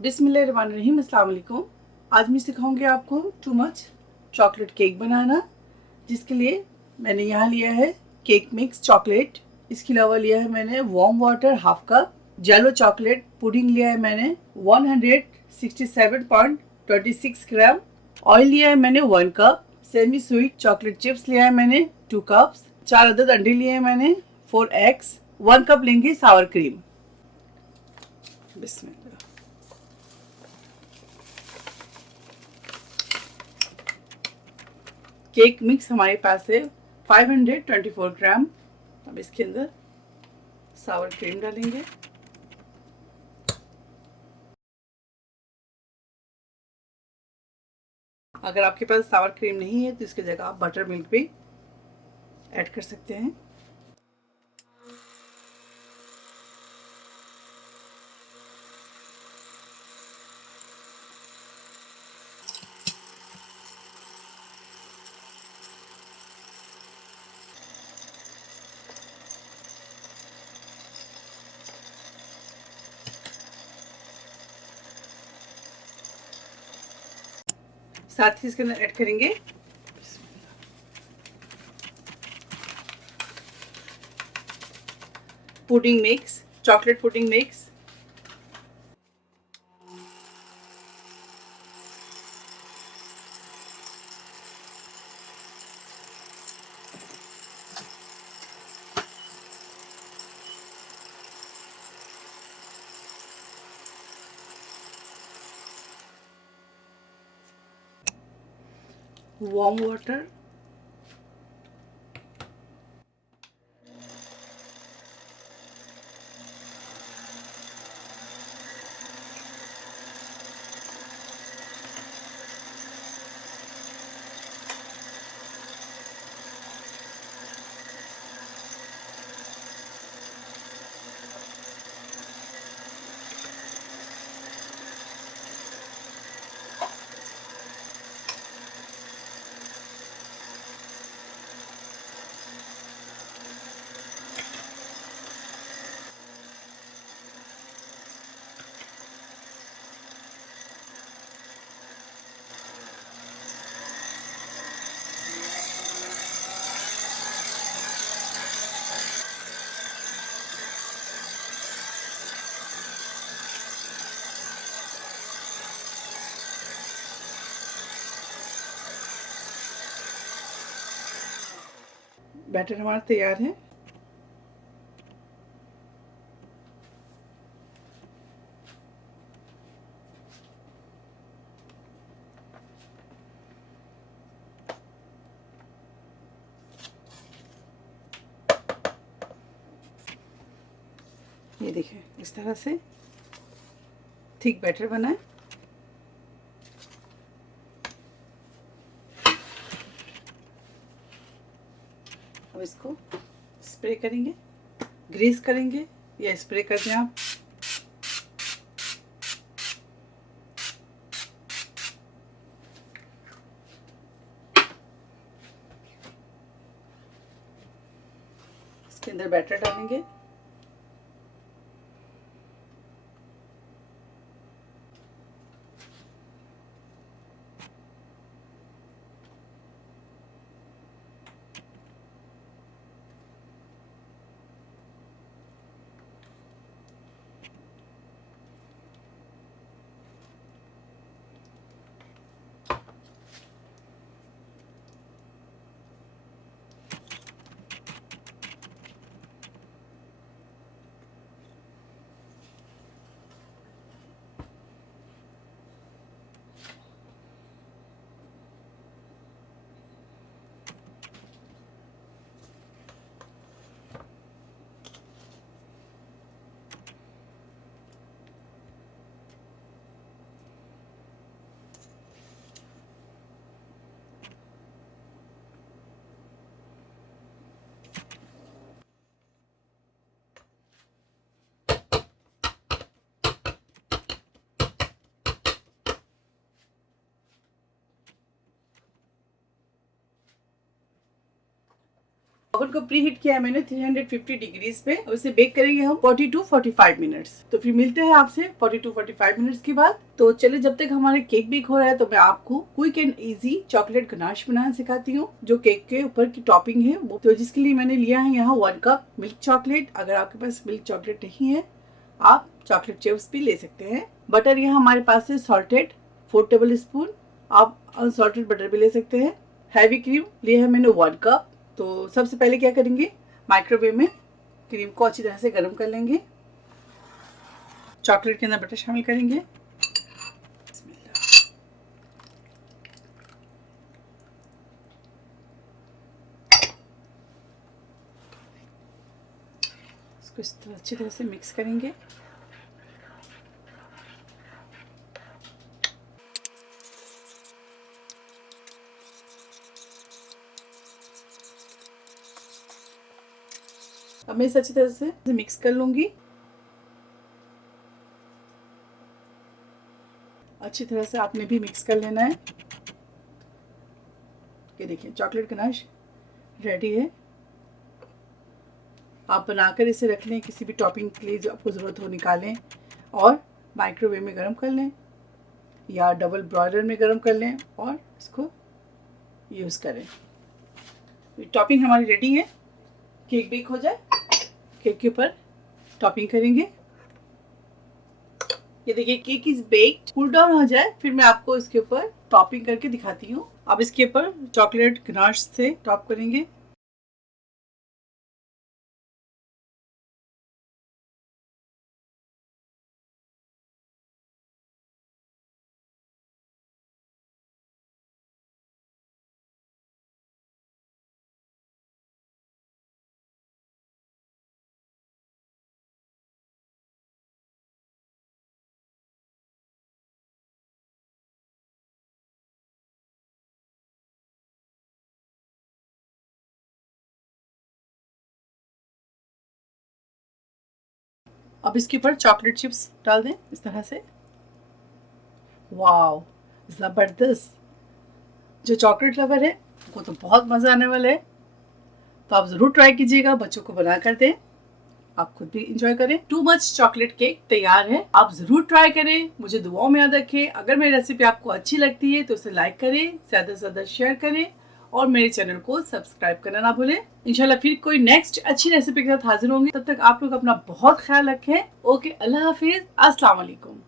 बिस्मिल्लाहिर्रहमानिर्रहीम, अस्सलाम वालेकुम। आज मैं सिखाऊंगी आपको टू मच चॉकलेट केक बनाना, जिसके लिए मैंने यहाँ लिया है केक मिक्स चॉकलेट। इसके अलावा लिया है मैंने warm water half cup, yellow chocolate pudding लिया है मैंने 167.26 ग्राम, ऑयल लिया है मैंने 1 cup, semi sweet chocolate chips लिया है मैंने 2 कप्स, 4 अदद अंडे लिए हैं मैंने, 4 एग्स, 1 कप लेंगे सावर क्रीम। बिस्मिल्लाह। केक मिक्स हमारे पास है 524 ग्राम। अब इसके अंदर सावर क्रीम डालेंगे। अगर आपके पास सावर क्रीम नहीं है तो इसकी जगह आप बटर मिल्क भी ऐड कर सकते हैं। साथ ही इसके अंदर ऐड करेंगे pudding mix, chocolate pudding mix. Warm water, batter हमारा तैयार है। ये देखिए इस तरह से थिक बैटर बना है। अब इसको स्प्रे करेंगे, ग्रीस करेंगे या स्प्रे कर दें आप। इसके अंदर बैटर डालेंगे। ओवन को प्री हीट किया है मैंने 350 डिग्रीज पे। उसे बेक करेंगे हम 40 to 45 मिनट्स। तो फिर मिलते हैं आपसे 40 to 45 मिनट्स के बाद। तो चलिए, जब तक हमारे केक बेक हो रहा है तो मैं आपको quick and easy chocolate ganache बनाना सिखाती हूँ, जो केक के ऊपर की टॉपिंग है वो। तो जिसके लिए मैंने लिया है यहाँ 1 कप मिल्क चॉकलेट। अगर आपके पास मिल्क चॉकलेट नहीं है, आप चॉकलेट चिप्स भी ले सकते हैं। बटर यहाँ हमारे पास है सॉल्टेड 4 टेबल स्पून, आप अनसॉल्टेड बटर भी ले सकते हैं। हैवी क्रीम लिया है मैंने 1 कप। तो सबसे पहले क्या करेंगे, माइक्रोवेव में क्रीम को अच्छी तरह से गर्म कर लेंगे। चॉकलेट के अंदर बटर शामिल करेंगे। इसको इस तरह अच्छी तरह से मिक्स करेंगे। अब मैं इसे अच्छी तरह से मिक्स कर लूंगी। अच्छी तरह से आपने भी मिक्स कर लेना है। ये देखिए, चॉकलेट गनाश रेडी है। आप बनाकर इसे रख लें, किसी भी टॉपिंग के लिए जो आपको ज़रूरत हो निकालें और माइक्रोवेव में गर्म कर लें या डबल ब्रॉयलर में गर्म कर लें और इसको यूज़ करें। टॉपिंग हमारी रेडी है। केक बेक हो जाए, केक के ऊपर टॉपिंग करेंगे। ये देखिए, cake is baked. Cool down हो जाए फिर मैं आपको इसके ऊपर टॉपिंग करके दिखाती हूँ। अब इसके ऊपर चॉकलेट गनाश से टॉप करेंगे। अब इसके ऊपर चॉकलेट चिप्स डाल दें इस तरह से। वाओ, ज़बरदस्त। जो चॉकलेट लवर है वो तो बहुत मज़ा आने वाला है। तो आप ज़रूर ट्राई कीजिएगा, बच्चों को बना कर दें, आप खुद भी इंजॉय करें। टू मच चॉकलेट केक तैयार है। आप जरूर ट्राई करें, मुझे दुआओं में याद रखें। अगर मेरी रेसिपी आपको अच्छी लगती है तो इसे लाइक करें, ज़्यादा से ज़्यादा शेयर करें और मेरे चैनल को सब्सक्राइब करना ना भूलें। इंशाल्लाह फिर कोई नेक्स्ट अच्छी रेसिपी के साथ हाजिर होंगे। तब तक आप लोग अपना बहुत ख्याल रखें। ओके, अल्लाह हाफिज, अस्सलाम वालेकुम।